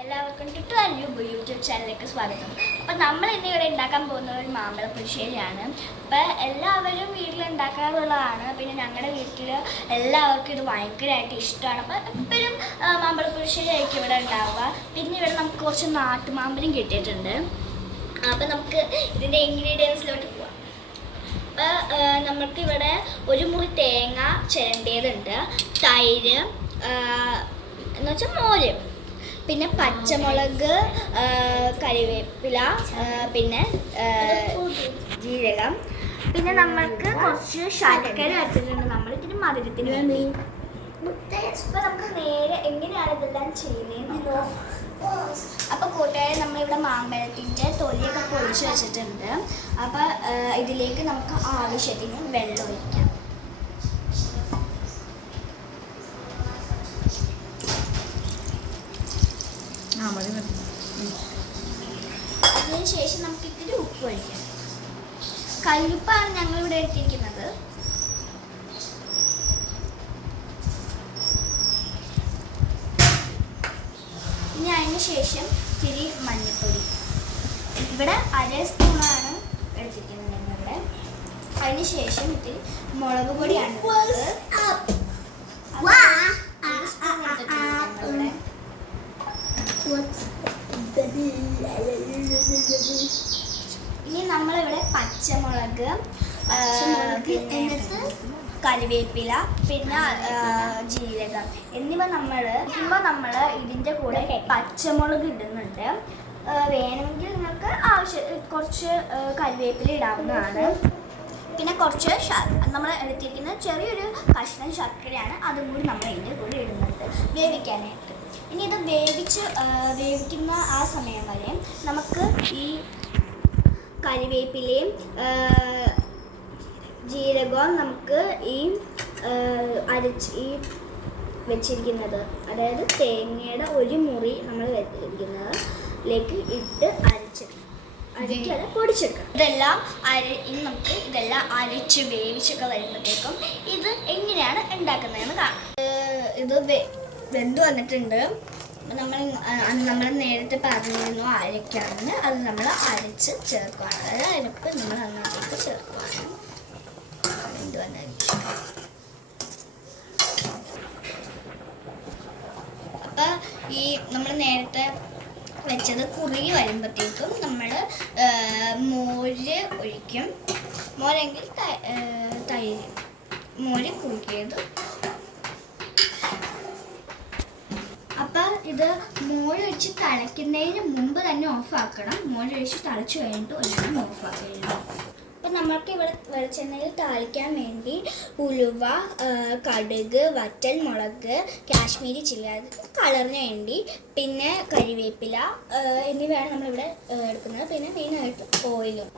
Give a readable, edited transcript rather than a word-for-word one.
എല്ലാവർക്കും യൂട്യൂബ് ചാനലിലേക്ക് സ്വാഗതം. അപ്പം നമ്മൾ ഇന്നിവിടെ ഉണ്ടാക്കാൻ പോകുന്ന ഒരു മാമ്പഴ പുളിശ്ശേരിയാണ്. അപ്പം എല്ലാവരും വീട്ടിലുണ്ടാക്കാറുള്ളതാണ്. പിന്നെ ഞങ്ങളുടെ വീട്ടിൽ എല്ലാവർക്കും ഇത് ഭയങ്കരമായിട്ട് ഇഷ്ടമാണ്. അപ്പം എപ്പോഴും മാമ്പഴ പുളിശ്ശേരി ആയിരിക്കും ഇവിടെ ഉണ്ടാവുക. പിന്നെ ഇവിടെ നമുക്ക് കുറച്ച് നാട്ടുമാമ്പഴം കിട്ടിയിട്ടുണ്ട്. അപ്പം നമുക്ക് ഇതിൻ്റെ ഇൻഗ്രീഡിയൻസിലോട്ട് പോവാം. അപ്പം നമുക്കിവിടെ ഒരു മുറി തേങ്ങ ചിരണ്ടിയതുണ്ട്, തൈര് എന്നുവെച്ചാൽ മോര്, പിന്നെ പച്ചമുളക്, കറിവേപ്പില, പിന്നെ ജീരകം, പിന്നെ നമ്മൾക്ക് കുറച്ച് ശർക്കര വെച്ചിട്ടുണ്ട് നമ്മൾ ഇതിന് മധുരത്തിന് വേണ്ടി. അപ്പം നമുക്ക് നേരെ എങ്ങനെയാണ് ഇതെല്ലാം ചെയ്യുന്നത്. അപ്പോൾ കൂട്ടുകാരെ, നമ്മളിവിടെ മാമ്പഴത്തിൻ്റെ തൊലിയൊക്കെ പൊളിച്ച് വെച്ചിട്ടുണ്ട്. അപ്പോൾ ഇതിലേക്ക് നമുക്ക് ആവശ്യത്തിന് വെള്ളം ഒഴിക്കാം. അതിനുശേഷം നമുക്ക് ഇത്തിരി ഉപ്പ് ഒഴിക്കാം. കല്ലുപ്പാണ് ഞങ്ങളിവിടെ എടുത്തിരിക്കുന്നത്. ഇനി അതിന് ശേഷം ഇത്തിരി മഞ്ഞൾപ്പൊടി, ഇവിടെ 1/2 സ്പൂണാണ് എടുത്തിരിക്കുന്നത് ഞങ്ങളിവിടെ. അതിന് ശേഷം ഇത്തിരി മുളക് പൊടിയാണ് ഇനി നമ്മളിവിടെ പച്ചമുളക്, എന്നിട്ട് കറിവേപ്പില, പിന്നെ ജീരകം എന്നിവ നമ്മൾ ഇതിൻ്റെ കൂടെ പച്ചമുളക് ഇടുന്നുണ്ട്. വേണമെങ്കിൽ നിങ്ങൾക്ക് കുറച്ച് കറിവേപ്പില ഇടാവുന്നതാണ്. പിന്നെ കുറച്ച് നമ്മൾ എടുത്തിരിക്കുന്ന ചെറിയൊരു കഷ്ണം ശർക്കരയാണ്, അതും കൂടി നമ്മൾ ഇതിൻ്റെ കൂടെ ഇടുന്നുണ്ട് വേവിക്കാനായിട്ട്. ഇനി ഇത് വേവിക്കുന്ന ആ സമയം വരെ നമുക്ക് ഈ കറിവേപ്പിലയും ജീരകവും നമുക്ക് ഈ വെച്ചിരിക്കുന്നത്, അതായത് തേങ്ങയുടെ ഒരു മുറി നമ്മൾ വെച്ചിരിക്കുന്നതിലേക്ക് ഇട്ട് അരച്ചത് പൊടിച്ചെടുക്കുക. ഇനി നമുക്ക് ഇതെല്ലാം അരച്ച് വേവിച്ചൊക്കെ വരുമ്പോഴത്തേക്കും ഇത് എങ്ങനെയാണ് ഉണ്ടാക്കുന്നതെന്ന് കാണാം. ഇത് വെന്ത് വന്നിട്ടുണ്ട്. നമ്മൾ നേരത്തെ പറഞ്ഞിരുന്നു അരയ്ക്കാമെന്ന്. അത് നമ്മൾ അരച്ച് ചേർക്കുകയാണ്, അതായത് അരപ്പ് നമ്മൾ അതിനകത്തേക്ക് ചേർക്കുകയാണ്. വെന്ത് വന്നിരിക്കും. അപ്പം ഈ നമ്മൾ നേരത്തെ വെച്ചത് കുറുകി വരുമ്പോഴത്തേക്കും നമ്മൾ മോര് ഒഴിക്കും. മോരെങ്കിൽ തൈര്, മോര് കുറുക്കിയത്. അപ്പം ഇത് മോരൊഴിച്ച് തിളയ്ക്കുന്നതിന് മുമ്പ് തന്നെ ഓഫാക്കണം. മോരൊഴിച്ച് തിളച്ച് കഴിഞ്ഞിട്ട് ഒരിക്കലും ഓഫാക്കരുത്. അപ്പം നമ്മൾക്ക് ഇവിടെ വെളിച്ചെണ്ണയിൽ താളിക്കാൻ വേണ്ടി ഉലുവ, കടുക്, വറ്റൽ മുളക്, കാശ്മീരി ചില്ലി കളറിന് വേണ്ടി, പിന്നെ കരിവേപ്പില എന്നിവയാണ് നമ്മളിവിടെ എടുക്കുന്നത്. പിന്നെ മെയിനായിട്ട് ഓയിലും.